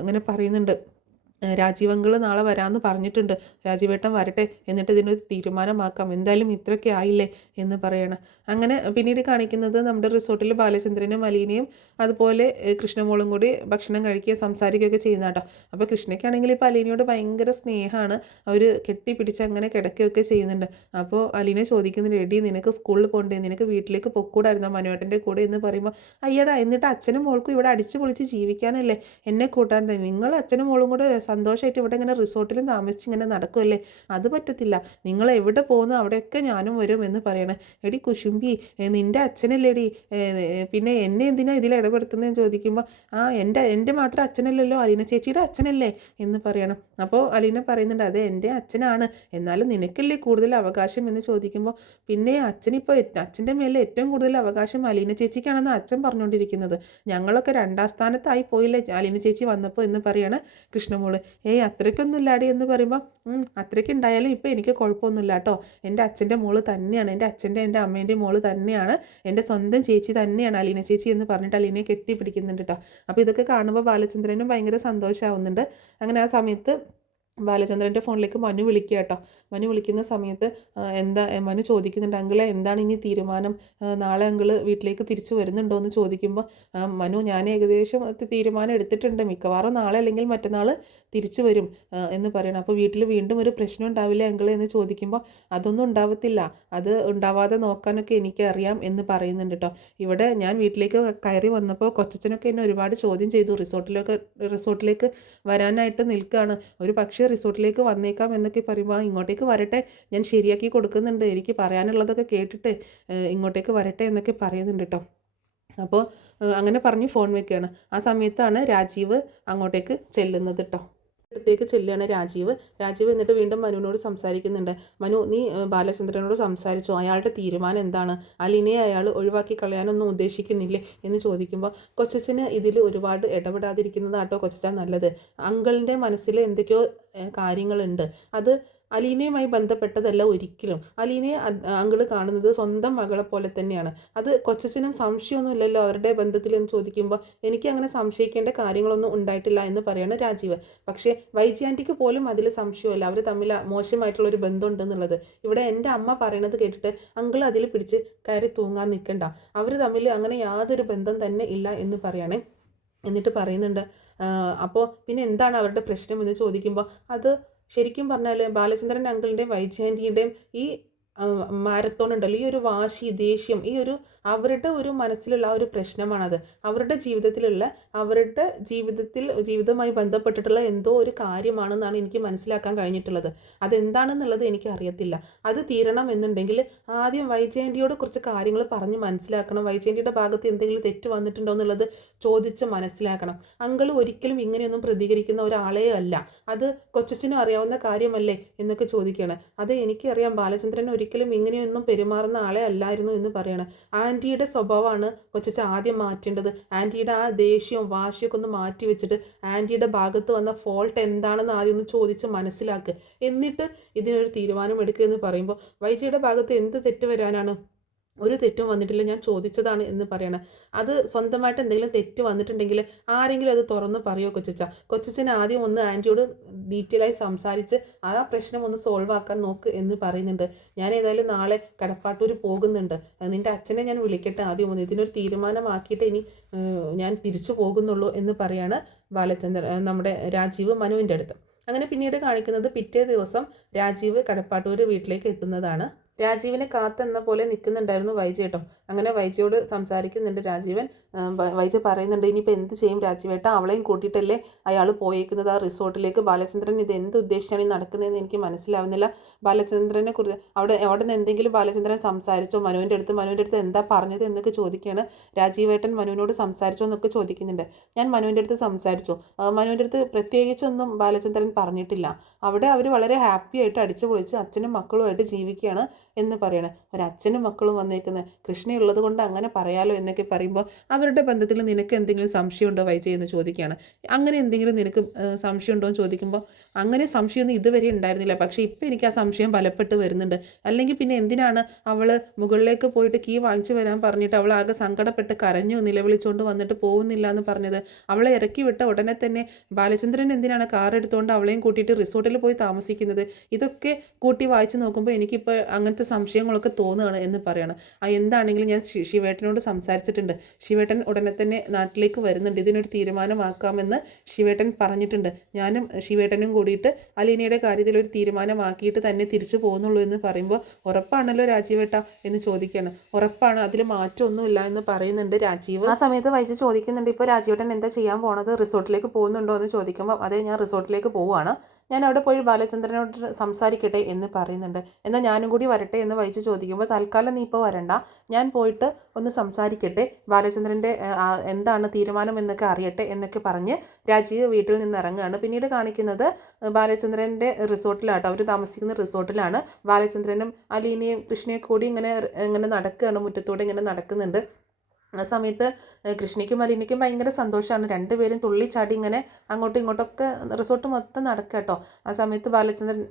അങ്ങനെ പറയുന്നുണ്ട്, രാജീവ് അങ്കിള് നാളെ വരാമെന്ന് പറഞ്ഞിട്ടുണ്ട്, രാജീവേട്ടൻ വരട്ടെ, എന്നിട്ട് ഇതിനൊരു തീരുമാനമാക്കാം, എന്തായാലും ഇത്രയൊക്കെ ആയില്ലേ എന്ന് പറയണം. അങ്ങനെ പിന്നീട് കാണിക്കുന്നത് നമ്മുടെ റിസോർട്ടിൽ ബാലചന്ദ്രനും അലീനയും അതുപോലെ കൃഷ്ണമോളും കൂടി ഭക്ഷണം കഴിക്കുകയും സംസാരിക്കുകയൊക്കെ ചെയ്യുന്ന കേട്ടോ. അപ്പോൾ കൃഷ്ണയ്ക്കാണെങ്കിൽ ഇപ്പോൾ അലീനയോട് ഭയങ്കര സ്നേഹമാണ്, അവർ കെട്ടിപ്പിടിച്ച് അങ്ങനെ കിടക്കുകയൊക്കെ ചെയ്യുന്നുണ്ട്. അപ്പോൾ അലീന ചോദിക്കുന്നുണ്ട്, എടി നിനക്ക് സ്കൂളിൽ പോകണ്ടേ, നിനക്ക് വീട്ടിലേക്ക് പൊക്കൂടായിരുന്നോ മനുവേട്ടൻ്റെ കൂടെ എന്ന് പറയുമ്പോൾ, അയ്യടാ എന്നിട്ട് അച്ഛനും മോൾക്കും ഇവിടെ അടിച്ചു പൊളിച്ച് ജീവിക്കാനല്ലേ എന്നെ കൂട്ടാണ്ട്, നിങ്ങൾ അച്ഛനും മോളും കൂടെ സന്തോഷമായിട്ട് ഇവിടെ ഇങ്ങനെ റിസോർട്ടിലും താമസിച്ച് ഇങ്ങനെ നടക്കുമല്ലേ, അത് പറ്റത്തില്ല, നിങ്ങൾ എവിടെ പോകുന്നു അവിടെയൊക്കെ ഞാനും വരും എന്ന് പറയണേ. എടി കുശുമ്പി, നിൻ്റെ അച്ഛനല്ലേടി, പിന്നെ എന്നെ എന്തിനാ ഇതിൽ ഇടപെടുത്തുന്നതെന്ന് ചോദിക്കുമ്പോൾ, എൻ്റെ മാത്രം അച്ഛനല്ലല്ലോ, അലീന ചേച്ചിയുടെ അച്ഛനല്ലേ എന്ന് പറയണം. അപ്പോൾ അലീന പറയുന്നുണ്ട്, അതെ എൻ്റെ അച്ഛനാണ്, എന്നാലും നിനക്കല്ലേ കൂടുതൽ അവകാശം എന്ന് ചോദിക്കുമ്പോൾ, പിന്നെ അച്ഛനിപ്പോൾ അച്ഛൻ്റെ മേലെ ഏറ്റവും കൂടുതൽ അവകാശം അലീന ചേച്ചിക്കാണെന്ന് അച്ഛൻ പറഞ്ഞുകൊണ്ടിരിക്കുന്നത്, ഞങ്ങളൊക്കെ രണ്ടാം സ്ഥാനത്തായി പോയില്ലേ അലീന ചേച്ചി വന്നപ്പോൾ എന്ന് പറയാണ് കൃഷ്ണമോള്. അത്രയ്ക്കൊന്നും ഇല്ലാടി എന്ന് പറയുമ്പോൾ, അത്രയ്ക്ക് ഉണ്ടായാലും ഇപ്പോൾ എനിക്ക് കുഴപ്പമൊന്നുമില്ല കേട്ടോ, എൻ്റെ അച്ഛൻ്റെ മോള് തന്നെയാണ്, എൻ്റെ അമ്മേൻ്റെ മോള് തന്നെയാണ്, എൻ്റെ സ്വന്തം ചേച്ചി തന്നെയാണ് അലീന ചേച്ചി എന്ന് പറഞ്ഞിട്ട് അലീനയെ കെട്ടിപ്പിടിക്കുന്നുണ്ട് കേട്ടോ. അപ്പോൾ ഇതൊക്കെ കാണുമ്പോൾ ബാലചന്ദ്രനും ഭയങ്കര സന്തോഷമാവുന്നുണ്ട്. അങ്ങനെ ആ സമയത്ത് ബാലചന്ദ്രൻ്റെ ഫോണിലേക്ക് മനു വിളിക്കുക കേട്ടോ. മനു വിളിക്കുന്ന സമയത്ത് മനു ചോദിക്കുന്നുണ്ട്, അങ്കിളെ എന്താണ് ഇനി തീരുമാനം, നാളെ അങ്കിള് വീട്ടിലേക്ക് തിരിച്ചു വരുന്നുണ്ടോ എന്ന് ചോദിക്കുമ്പോൾ, മനു ഞാൻ ഏകദേശം തീരുമാനം എടുത്തിട്ടുണ്ട്, മിക്കവാറും നാളെ അല്ലെങ്കിൽ മറ്റന്നാൾ തിരിച്ചു വരും എന്ന് പറയണം. അപ്പോൾ വീട്ടിൽ വീണ്ടും ഒരു പ്രശ്നം ഉണ്ടാവില്ലേ അങ്കിളെ എന്ന് ചോദിക്കുമ്പോൾ, അതൊന്നും ഉണ്ടാവത്തില്ല, അത് ഉണ്ടാവാതെ നോക്കാനൊക്കെ എനിക്കറിയാം എന്ന് പറയുന്നുണ്ട് കേട്ടോ. ഇവിടെ ഞാൻ വീട്ടിലേക്ക് കയറി വന്നപ്പോൾ കൊച്ചച്ഛനൊക്കെ എന്നെ ഒരുപാട് ചോദ്യം ചെയ്തു, റിസോർട്ടിലേക്ക് വരാനായിട്ട് നിൽക്കുകയാണ്, ഒരു പക്ഷേ റിസോർട്ടിലേക്ക് വന്നേക്കാം എന്നൊക്കെ പറയുമ്പോൾ, ഇങ്ങോട്ടേക്ക് വരട്ടെ, ഞാൻ ശരിയാക്കി കൊടുക്കുന്നുണ്ട്, എനിക്ക് പറയാനുള്ളതൊക്കെ കേട്ടിട്ട് ഇങ്ങോട്ടേക്ക് വരട്ടെ എന്നൊക്കെ പറയുന്നുണ്ട് കേട്ടോ. അപ്പോൾ അങ്ങനെ പറഞ്ഞ് ഫോൺ വെക്കുകയാണ്. ആ സമയത്താണ് രാജീവ് അങ്ങോട്ടേക്ക് ചെല്ലുന്നത് കേട്ടോ. അടുത്തേക്ക് ചെല്ലുകയാണ് രാജീവ് എന്നിട്ട് വീണ്ടും മനുവിനോട് സംസാരിക്കുന്നുണ്ട്. മനു, നീ ബാലചന്ദ്രനോട് സംസാരിച്ചോ, അയാളുടെ തീരുമാനം എന്താണ്, അലീനയെ അയാൾ ഒഴിവാക്കി കളയാനൊന്നും ഉദ്ദേശിക്കുന്നില്ലേ എന്ന് ചോദിക്കുമ്പോൾ, കൊച്ചച്ഛന് ഇതിൽ ഒരുപാട് ഇടപെടാതിരിക്കുന്നതാട്ടോ കൊച്ചച്ഛൻ നല്ലത്, അങ്കിളിൻ്റെ മനസ്സിൽ എന്തൊക്കെയോ കാര്യങ്ങളുണ്ട്, അത് അലീനയുമായി ബന്ധപ്പെട്ടതല്ല ഒരിക്കലും, അലീനയെ അങ്കിള് കാണുന്നത് സ്വന്തം മകളെ പോലെ തന്നെയാണ്, അത് കൊച്ചച്ഛനും സംശയമൊന്നുമില്ലല്ലോ അവരുടെ ബന്ധത്തിലെന്ന് ചോദിക്കുമ്പോൾ, എനിക്ക് അങ്ങനെ സംശയിക്കേണ്ട കാര്യങ്ങളൊന്നും ഉണ്ടായിട്ടില്ല എന്ന് പറയാണ് രാജീവ്. പക്ഷേ വൈജി ആൻറ്റിക്ക് പോലും അതിൽ സംശയമല്ല, അവർ തമ്മിൽ മോശമായിട്ടുള്ളൊരു ബന്ധമുണ്ടെന്നുള്ളത്. ഇവിടെ എൻ്റെ അമ്മ പറയണത് കേട്ടിട്ട് അങ്കിൾ അതിൽ പിടിച്ച് കയറി തൂങ്ങാൻ നിൽക്കണ്ട, അവർ തമ്മിൽ അങ്ങനെ യാതൊരു ബന്ധം തന്നെ ഇല്ല എന്ന് പറയണേ. എന്നിട്ട് പറയുന്നുണ്ട്, അപ്പോൾ പിന്നെ എന്താണ് അവരുടെ പ്രശ്നം എന്ന് ചോദിക്കുമ്പോൾ, അത് ശരിക്കും പറഞ്ഞാൽ ബാലചന്ദ്രൻ അങ്കിളിൻ്റെയും വൈജയന്തിയുടെയും ഈ മാരത്തോൺ ഉണ്ടല്ലോ, ഈ ഒരു വാശി, ദേഷ്യം, ഈ ഒരു അവരുടെ ഒരു മനസ്സിലുള്ള ആ ഒരു പ്രശ്നമാണത്. അവരുടെ ജീവിതവുമായി ബന്ധപ്പെട്ടിട്ടുള്ള എന്തോ ഒരു കാര്യമാണെന്നാണ് എനിക്ക് മനസ്സിലാക്കാൻ കഴിഞ്ഞിട്ടുള്ളത്. അതെന്താണെന്നുള്ളത് എനിക്ക് അറിയത്തില്ല. അത് തീരണം എന്നുണ്ടെങ്കിൽ ആദ്യം വൈജയന്തിയോട് കുറച്ച് കാര്യങ്ങൾ പറഞ്ഞ് മനസ്സിലാക്കണം. വൈജയന്തിയുടെ ഭാഗത്ത് എന്തെങ്കിലും തെറ്റ് വന്നിട്ടുണ്ടോ എന്നുള്ളത് ചോദിച്ച് മനസ്സിലാക്കണം. അങ്കിൾ ഒരിക്കലും ഇങ്ങനെയൊന്നും പ്രതികരിക്കുന്ന ഒരാളേ അല്ല, അത് കൊച്ചച്ഛനും അറിയാവുന്ന കാര്യമല്ലേ എന്നൊക്കെ ചോദിക്കുകയാണ്. അത് എനിക്കറിയാം, ബാലചന്ദ്രൻ ഒരിക്കലും ഇങ്ങനെയൊന്നും പെരുമാറുന്ന ആളെ അല്ലായിരുന്നു എന്ന് പറയണം. ആൻറ്റിയുടെ സ്വഭാവമാണ് കൊച്ചച്ഛ ആദ്യം മാറ്റേണ്ടത്. ആൻറ്റിയുടെ ആ ദേഷ്യവും വാശിയൊക്കെ ഒന്ന് മാറ്റി വെച്ചിട്ട് ആൻറ്റിയുടെ ഭാഗത്ത് വന്ന ഫോൾട്ട് എന്താണെന്ന് ആദ്യം ഒന്ന് ചോദിച്ച് മനസ്സിലാക്കുക. എന്നിട്ട് ഇതിനൊരു തീരുമാനം എടുക്കുക എന്ന് പറയുമ്പോൾ വൈജിയുടെ ഭാഗത്ത് എന്ത് തെറ്റ് വരാനാണ്? ഒരു തെറ്റും വന്നിട്ടില്ല, ഞാൻ ചോദിച്ചതാണ് എന്ന് പറയണം. അത് സ്വന്തമായിട്ട് എന്തെങ്കിലും തെറ്റ് വന്നിട്ടുണ്ടെങ്കിൽ ആരെങ്കിലും അത് തുറന്ന് പറയുമോ കൊച്ചച്ഛൻ ആദ്യം ഒന്ന് ആൻറ്റിയോട് ഡീറ്റെയിലായി സംസാരിച്ച് ആ പ്രശ്നം ഒന്ന് സോൾവ് ആക്കാൻ നോക്ക് എന്ന് പറയുന്നുണ്ട്. ഞാൻ ഏതായാലും നാളെ കടപ്പാട്ടൂർ പോകുന്നുണ്ട്, നിൻ്റെ അച്ഛനെ ഞാൻ വിളിക്കട്ടെ ആദ്യം ഒന്ന്, ഇതിനൊരു തീരുമാനമാക്കിയിട്ട് ഇനി ഞാൻ തിരിച്ചു പോകുന്നുള്ളൂ എന്ന് പറയാണ് നമ്മുടെ രാജീവ് മനുവിൻ്റെ അടുത്ത്. അങ്ങനെ പിന്നീട് കാണിക്കുന്നത് പിറ്റേ ദിവസം രാജീവ് കടപ്പാട്ടൂർ വീട്ടിലേക്ക് എത്തുന്നതാണ്. രാജീവിനെ കാത്തെന്ന പോലെ നിൽക്കുന്നുണ്ടായിരുന്നു വൈജ കേട്ടോ. അങ്ങനെ വൈജയോട് സംസാരിക്കുന്നുണ്ട് രാജീവൻ. വൈജ പറയുന്നുണ്ട്, ഇനിയിപ്പോൾ എന്ത് ചെയ്യും രാജീവേട്ട, അവളെയും കൂട്ടിയിട്ടല്ലേ അയാൾ പോയേക്കുന്നത് ആ റിസോർട്ടിലേക്ക്. ബാലചന്ദ്രൻ ഇത് എന്ത് ഉദ്ദേശിച്ചാണ് ഈ നടക്കുന്നതെന്ന് എനിക്ക് മനസ്സിലാവുന്നില്ല. ബാലചന്ദ്രനെ കുറിച്ച് അവിടെ നിന്ന് എന്തെങ്കിലും ബാലചന്ദ്രൻ സംസാരിച്ചോ മനുവിൻ്റെ അടുത്ത് എന്താ പറഞ്ഞത് എന്നൊക്കെ ചോദിക്കുകയാണ്. രാജീവേട്ടൻ മനുവിനോട് സംസാരിച്ചോ എന്നൊക്കെ ചോദിക്കുന്നുണ്ട്. ഞാൻ മനുവിൻ്റെ അടുത്ത് സംസാരിച്ചു, മനുവിൻ്റെ അടുത്ത് പ്രത്യേകിച്ചൊന്നും ബാലചന്ദ്രൻ പറഞ്ഞിട്ടില്ല. അവിടെ അവർ വളരെ ഹാപ്പി ആയിട്ട് അടിച്ചു പൊളിച്ച് അച്ഛനും മക്കളുമായിട്ട് ജീവിക്കുകയാണ് എന്ന് പറയണം. ഒരച്ഛനും മക്കളും വന്നേക്കുന്നത് കൃഷ്ണയുള്ളത് കൊണ്ട് അങ്ങനെ പറയാലോ എന്നൊക്കെ പറയുമ്പോൾ അവരുടെ ബന്ധത്തിൽ നിനക്ക് എന്തെങ്കിലും സംശയമുണ്ടോ വൈജ എന്ന് ചോദിക്കുകയാണ്. അങ്ങനെ എന്തെങ്കിലും നിനക്ക് സംശയമുണ്ടോ എന്ന് ചോദിക്കുമ്പോൾ അങ്ങനെ സംശയമൊന്നും ഇതുവരെ ഉണ്ടായിരുന്നില്ല, പക്ഷേ ഇപ്പം എനിക്ക് ആ സംശയം ബലപ്പെട്ട് വരുന്നുണ്ട്. അല്ലെങ്കിൽ പിന്നെ എന്തിനാണ് അവൾ മുകളിലേക്ക് പോയിട്ട് കീ വാങ്ങിച്ചു വരാൻ പറഞ്ഞിട്ട് അവൾ ആകെ സങ്കടപ്പെട്ട് കരഞ്ഞു നിലവിളിച്ചുകൊണ്ട് വന്നിട്ട് പോകുന്നില്ല എന്ന് പറഞ്ഞത്? അവളെ ഇറക്കി വിട്ട ഉടനെ തന്നെ ബാലചന്ദ്രൻ എന്തിനാണ് കാർ എടുത്തുകൊണ്ട് അവളെയും കൂട്ടിയിട്ട് റിസോർട്ടിൽ പോയി താമസിക്കുന്നത്? ഇതൊക്കെ കൂട്ടി വായിച്ച് നോക്കുമ്പോൾ എനിക്കിപ്പോൾ അങ്ങനത്തെ സംശയങ്ങളൊക്കെ തോന്നുകയാണ് എന്ന് പറയണം. എന്താണെങ്കിലും ഞാൻ ശിവേട്ടനോട് സംസാരിച്ചിട്ടുണ്ട്. ശിവേട്ടൻ ഉടനെ തന്നെ നാട്ടിലേക്ക് വരുന്നുണ്ട്, ഇതിനൊരു തീരുമാനമാക്കാമെന്ന് ശിവേട്ടൻ പറഞ്ഞിട്ടുണ്ട്. ഞാനും ശിവേട്ടനും കൂടിയിട്ട് അലീനയുടെ കാര്യത്തിൽ ഒരു തീരുമാനമാക്കിയിട്ട് തന്നെ തിരിച്ചു പോകുന്നുള്ളൂ എന്ന് പറയുമ്പോൾ ഉറപ്പാണല്ലോ രാജീവേട്ട എന്ന് ചോദിക്കുകയാണ്. ഉറപ്പാണ്, അതിൽ മാറ്റമൊന്നുമില്ല എന്ന് പറയുന്നുണ്ട് രാജീവ്. ആ സമയത്ത് വൈജി ചോദിക്കുന്നുണ്ട്, ഇപ്പോൾ രാജീവേട്ടൻ എന്താ ചെയ്യാൻ പോണത്, റിസോർട്ടിലേക്ക് പോകുന്നുണ്ടോ എന്ന് ചോദിക്കുമ്പോൾ അതെ ഞാൻ റിസോർട്ടിലേക്ക് പോവുകയാണ്, ഞാൻ അവിടെ പോയി ബാലചന്ദ്രനോട് സംസാരിക്കട്ടെ എന്ന് പറയുന്നുണ്ട്. എന്നാൽ ഞാനും കൂടി വരട്ടെ എന്ന് വൈജി ചോദിക്കുമ്പോൾ തൽക്കാലം നീ ഇപ്പോൾ വരണ്ട, ഞാൻ പോയിട്ട് ഒന്ന് സംസാരിക്കട്ടെ, ബാലചന്ദ്രൻ്റെ എന്താണ് തീരുമാനം എന്നൊക്കെ അറിയട്ടെ എന്നൊക്കെ പറഞ്ഞ് രാജീവ് വീട്ടിൽ നിന്ന് ഇറങ്ങുകയാണ്. പിന്നീട് കാണിക്കുന്നത് ബാലചന്ദ്രൻ്റെ റിസോർട്ടിലാട്ടോ, അവർ താമസിക്കുന്ന റിസോർട്ടിലാണ്. ബാലചന്ദ്രനും അലീനയും കൃഷ്ണയും കൂടി ഇങ്ങനെ നടക്കുകയാണ്, മുറ്റത്തൂടെ ഇങ്ങനെ നടക്കുന്നുണ്ട്. ആ സമയത്ത് കൃഷ്ണയ്ക്കും അലീനയ്ക്കും ഭയങ്കര സന്തോഷമാണ്. രണ്ടുപേരും തുള്ളിച്ചാടി ഇങ്ങനെ അങ്ങോട്ടും ഇങ്ങോട്ടൊക്കെ റിസോർട്ട് മൊത്തം നടക്കുക കേട്ടോ. ആ സമയത്ത്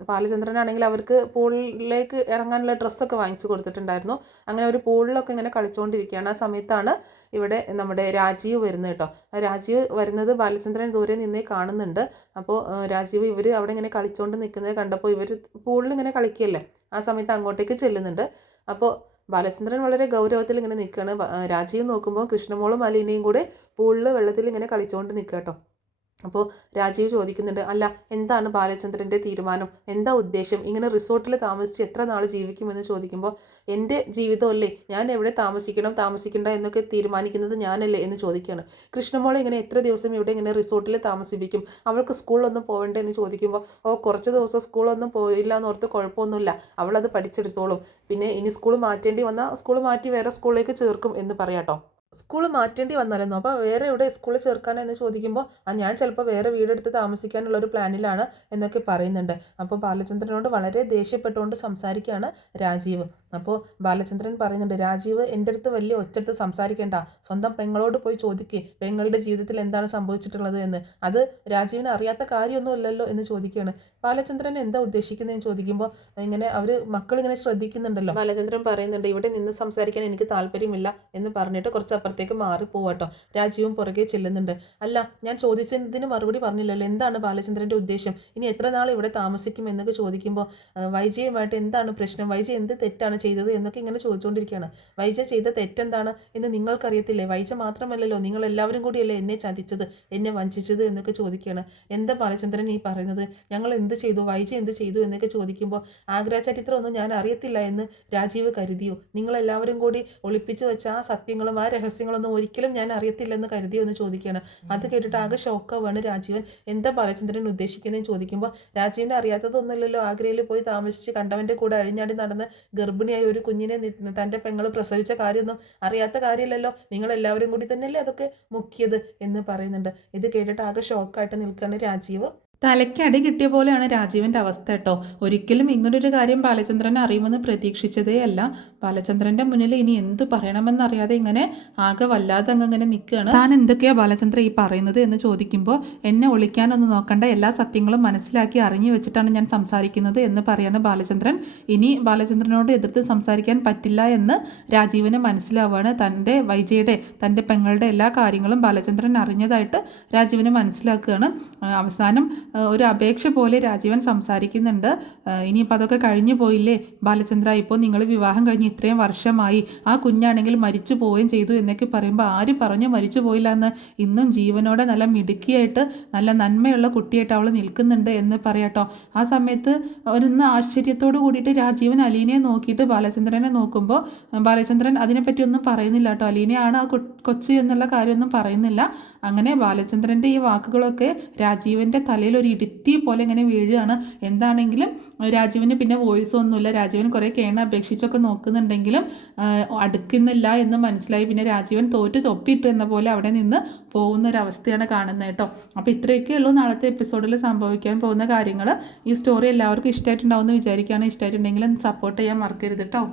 ബാലചന്ദ്രനാണെങ്കിൽ അവർക്ക് പൂളിലേക്ക് ഇറങ്ങാനുള്ള ഡ്രസ്സൊക്കെ വാങ്ങിച്ചു കൊടുത്തിട്ടുണ്ടായിരുന്നു. അങ്ങനെ ഒരു പൂളിലൊക്കെ ഇങ്ങനെ കളിച്ചുകൊണ്ടിരിക്കുകയാണ്. ആ സമയത്താണ് ഇവിടെ നമ്മുടെ രാജീവ് വരുന്നത് കേട്ടോ. രാജീവ് വരുന്നത് ബാലചന്ദ്രൻ ദൂരെ നിന്നേ കാണുന്നുണ്ട്. അപ്പോൾ രാജീവ് ഇവർ അവിടെ ഇങ്ങനെ കളിച്ചുകൊണ്ട് നിൽക്കുന്നത് കണ്ടപ്പോൾ ഇവർ പൂളിൽ ഇങ്ങനെ കളിക്കുകയല്ലേ, ആ സമയത്ത് അങ്ങോട്ടേക്ക് ചെല്ലുന്നുണ്ട്. അപ്പോൾ ബാലചന്ദ്രൻ വളരെ ഗൗരവത്തിൽ ഇങ്ങനെ നിൽക്കുകയാണ്. രാജീവ് നോക്കുമ്പോൾ കൃഷ്ണമോളും അലീനയും കൂടെ പൂളിൽ വെള്ളത്തിൽ ഇങ്ങനെ കളിച്ചുകൊണ്ട് നിൽക്കുക കേട്ടോ. അപ്പോൾ രാജീവ് ചോദിക്കുന്നുണ്ട്, അല്ല എന്താണ് ബാലചന്ദ്രൻ്റെ തീരുമാനം, എന്താ ഉദ്ദേശം, ഇങ്ങനെ റിസോർട്ടിൽ താമസിച്ച് എത്ര നാൾ ജീവിക്കുമെന്ന് ചോദിക്കുമ്പോൾ എൻ്റെ ജീവിതമല്ലേ, ഞാൻ എവിടെ താമസിക്കണ്ട എന്നൊക്കെ തീരുമാനിക്കുന്നത് ഞാനല്ലേ എന്ന് ചോദിക്കുകയാണ്. കൃഷ്ണമോളെ ഇങ്ങനെ എത്ര ദിവസം ഇവിടെ ഇങ്ങനെ റിസോർട്ടിൽ താമസിപ്പിക്കും, അവൾക്ക് സ്കൂളിലൊന്നും പോകണ്ടേ എന്ന് ചോദിക്കുമ്പോൾ കുറച്ച് ദിവസം സ്കൂളൊന്നും പോയില്ല എന്നോർത്ത് കുഴപ്പമൊന്നുമില്ല, അവളത് പഠിച്ചെടുത്തോളും, പിന്നെ ഇനി സ്കൂൾ മാറ്റേണ്ടി വന്നാൽ സ്കൂൾ മാറ്റി വേറെ സ്കൂളിലേക്ക് ചേർക്കും എന്ന് പറയാട്ടോ. സ്കൂൾ മാറ്റേണ്ടി വന്നാലെന്നോ, അപ്പോൾ വേറെ എവിടെ സ്കൂളിൽ ചേർക്കാനെന്ന് ചോദിക്കുമ്പോൾ ഞാൻ ചിലപ്പോൾ വേറെ വീടെടുത്ത് താമസിക്കാനുള്ളൊരു പ്ലാനിലാണ് എന്നൊക്കെ പറയുന്നുണ്ട്. അപ്പോൾ ബാലചന്ദ്രനോട് വളരെ ദേഷ്യപ്പെട്ടുകൊണ്ട് സംസാരിക്കുകയാണ് രാജീവ്. അപ്പോൾ ബാലചന്ദ്രൻ പറയുന്നുണ്ട്, രാജീവ് എൻ്റെ അടുത്ത് വലിയ ഒച്ചടുത്ത് സംസാരിക്കേണ്ട, സ്വന്തം പെങ്ങളോട് പോയി ചോദിക്കുക പെങ്ങളുടെ ജീവിതത്തിൽ എന്താണ് സംഭവിച്ചിട്ടുള്ളത് എന്ന്, അത് രാജീവിന് അറിയാത്ത കാര്യമൊന്നുമില്ലല്ലോ എന്ന് ചോദിക്കുകയാണ്. ബാലചന്ദ്രൻ എന്താ ഉദ്ദേശിക്കുന്നതെന്ന് ചോദിക്കുമ്പോൾ ഇങ്ങനെ മക്കളിങ്ങനെ ശ്രദ്ധിക്കുന്നുണ്ടല്ലോ. ബാലചന്ദ്രൻ പറയുന്നുണ്ട്, ഇവിടെ നിന്ന് സംസാരിക്കാൻ എനിക്ക് താല്പര്യമില്ല എന്ന് പറഞ്ഞിട്ട് കുറച്ച് അപ്പുറത്തേക്ക് മാറിപ്പോവാട്ടോ. രാജീവും പുറകെ ചെല്ലുന്നുണ്ട്. അല്ല, ഞാൻ ചോദിച്ചതിന് മറുപടി പറഞ്ഞില്ലല്ലോ, എന്താണ് ബാലചന്ദ്രൻ്റെ ഉദ്ദേശം, ഇനി എത്ര നാൾ ഇവിടെ താമസിക്കും എന്നൊക്കെ ചോദിക്കുമ്പോൾ വൈജയുമായിട്ട് എന്താണ് പ്രശ്നം, വൈജ എന്ത് തെറ്റാണ് ചെയ്തത് എന്നൊക്കെ ഇങ്ങനെ ചോദിച്ചുകൊണ്ടിരിക്കുകയാണ്. വൈജ ചെയ്ത തെറ്റെന്താണ് എന്ന് നിങ്ങൾക്കറിയത്തില്ലേ? വൈജ മാത്രമല്ലല്ലോ, നിങ്ങൾ എല്ലാവരും കൂടിയല്ലേ എന്നെ ചതിച്ചത്, എന്നെ വഞ്ചിച്ചത് എന്നൊക്കെ ചോദിക്കുകയാണ്. എന്താ ബാലചന്ദ്രൻ ഈ പറയുന്നത്? ഞങ്ങൾ എന്ത് ചെയ്തു, വൈജ എന്ത് ചെയ്തു എന്നൊക്കെ ചോദിക്കുമ്പോൾ ആഗ്രാചരിത്രമൊന്നും ഞാൻ അറിയത്തില്ല എന്ന് രാജീവ് കരുതിയോ? നിങ്ങളെല്ലാവരും കൂടി ഒളിപ്പിച്ചു വെച്ച ആ സത്യങ്ങളും ആ രഹസ്യങ്ങളൊന്നും ഒരിക്കലും ഞാൻ അറിയത്തില്ലെന്ന് കരുതിയോ എന്ന് ചോദിക്കുകയാണ്. അത് കേട്ടിട്ട് ആകെ ഷോക്കാവാണ് രാജീവൻ. എന്താ ബാലചന്ദ്രൻ ഉദ്ദേശിക്കുന്നതെന്ന് ചോദിക്കുമ്പോൾ രാജീവിനെ അറിയാത്തതൊന്നുമില്ലല്ലോ, ആഗ്രയിൽ പോയി താമസിച്ച് കണ്ടവൻ്റെ കൂടെ അഴിഞ്ഞാടി നടന്ന് ഗർഭിണിയായി ഒരു കുഞ്ഞിനെ തൻ്റെ പെങ്ങൾ പ്രസവിച്ച കാര്യമൊന്നും അറിയാത്ത കാര്യമില്ലല്ലോ, നിങ്ങളെല്ലാവരും കൂടി തന്നെയല്ലേ അതൊക്കെ മുക്കിയത് എന്ന് പറയുന്നുണ്ട്. ഇത് കേട്ടിട്ട് ആകെ ഷോക്കായിട്ട് നിൽക്കുകയാണ് രാജീവ്. തലയ്ക്ക് അടി കിട്ടിയ പോലെയാണ് രാജീവൻ്റെ അവസ്ഥ കേട്ടോ. ഒരിക്കലും ഇങ്ങനൊരു കാര്യം ബാലചന്ദ്രൻ അറിയുമെന്ന് പ്രതീക്ഷിച്ചതേ അല്ല. ബാലചന്ദ്രൻ്റെ മുന്നിൽ ഇനി എന്ത് പറയണമെന്നറിയാതെ ഇങ്ങനെ ആകെ വല്ലാതെ അങ്ങനെ നിൽക്കുകയാണ്. താൻ എന്തൊക്കെയാണ് ബാലചന്ദ്രൻ ഈ പറയുന്നത് എന്ന് ചോദിക്കുമ്പോൾ എന്നെ ഒളിക്കാനൊന്നും നോക്കണ്ട, എല്ലാ സത്യങ്ങളും മനസ്സിലാക്കി അറിഞ്ഞു വെച്ചിട്ടാണ് ഞാൻ സംസാരിക്കുന്നത് എന്ന് പറയാണ് ബാലചന്ദ്രൻ. ഇനി ബാലചന്ദ്രനോട് എതിർത്ത് സംസാരിക്കാൻ പറ്റില്ല എന്ന് രാജീവിന് മനസ്സിലാവുകയാണ്. വൈജയുടെ തൻ്റെ പെങ്ങളുടെ എല്ലാ കാര്യങ്ങളും ബാലചന്ദ്രൻ അറിഞ്ഞതായിട്ട് രാജീവിന് മനസ്സിലാക്കുകയാണ്. അവസാനം ഒരു അപേക്ഷ പോലെ രാജീവൻ സംസാരിക്കുന്നുണ്ട്. ഇനിയിപ്പോൾ അതൊക്കെ കഴിഞ്ഞു പോയില്ലേ ബാലചന്ദ്ര, ഇപ്പോൾ നിങ്ങൾ വിവാഹം കഴിഞ്ഞ് ഇത്രയും വർഷമായി, ആ കുഞ്ഞാണെങ്കിൽ മരിച്ചു പോവുകയും ചെയ്തു എന്നൊക്കെ പറയുമ്പോൾ ആര് പറഞ്ഞു മരിച്ചു പോയില്ല എന്ന്? ഇന്നും ജീവനോടെ നല്ല മിടുക്കിയായിട്ട് നല്ല നന്മയുള്ള കുട്ടിയായിട്ട് അവൾ നിൽക്കുന്നുണ്ട് എന്ന് പറയാട്ടോ. ആ സമയത്ത് ഒന്ന് ആശ്ചര്യത്തോട് കൂടിയിട്ട് രാജീവൻ അലീനയെ നോക്കിയിട്ട് ബാലചന്ദ്രനെ നോക്കുമ്പോൾ ബാലചന്ദ്രൻ അതിനെപ്പറ്റി ഒന്നും പറയുന്നില്ല കേട്ടോ. അലീനയാണ് ആ കൊച്ച് എന്നുള്ള കാര്യമൊന്നും പറയുന്നില്ല. അങ്ങനെ ബാലചന്ദ്രൻ്റെ ഈ വാക്കുകളൊക്കെ രാജീവൻ്റെ തലയിൽ ഒരു ഇടുത്തി പോലെ ഇങ്ങനെ വീഴുകയാണ്. എന്താണെങ്കിലും രാജീവിന് പിന്നെ വോയിസ് ഒന്നുമില്ല. രാജീവൻ കുറേ കേണ അപേക്ഷിച്ചൊക്കെ നോക്കുന്നുണ്ടെങ്കിലും അടുക്കുന്നില്ല എന്ന് മനസ്സിലായി. പിന്നെ രാജീവൻ തോറ്റ് തൊപ്പിയിട്ടു എന്ന പോലെ അവിടെ നിന്ന് പോകുന്നൊരവസ്ഥയാണ് കാണുന്നത് കേട്ടോ. അപ്പോൾ ഇത്രയൊക്കെ ഉള്ളൂ നാളത്തെ എപ്പിസോഡിൽ സംഭവിക്കാൻ പോകുന്ന കാര്യങ്ങൾ. ഈ സ്റ്റോറി എല്ലാവർക്കും ഇഷ്ടമായിട്ടുണ്ടാവും എന്ന് വിചാരിക്കുകയാണ്. ഇഷ്ടമായിട്ടുണ്ടെങ്കിൽ സപ്പോർട്ട് ചെയ്യാൻ മറക്കരുത് കേട്ടോ.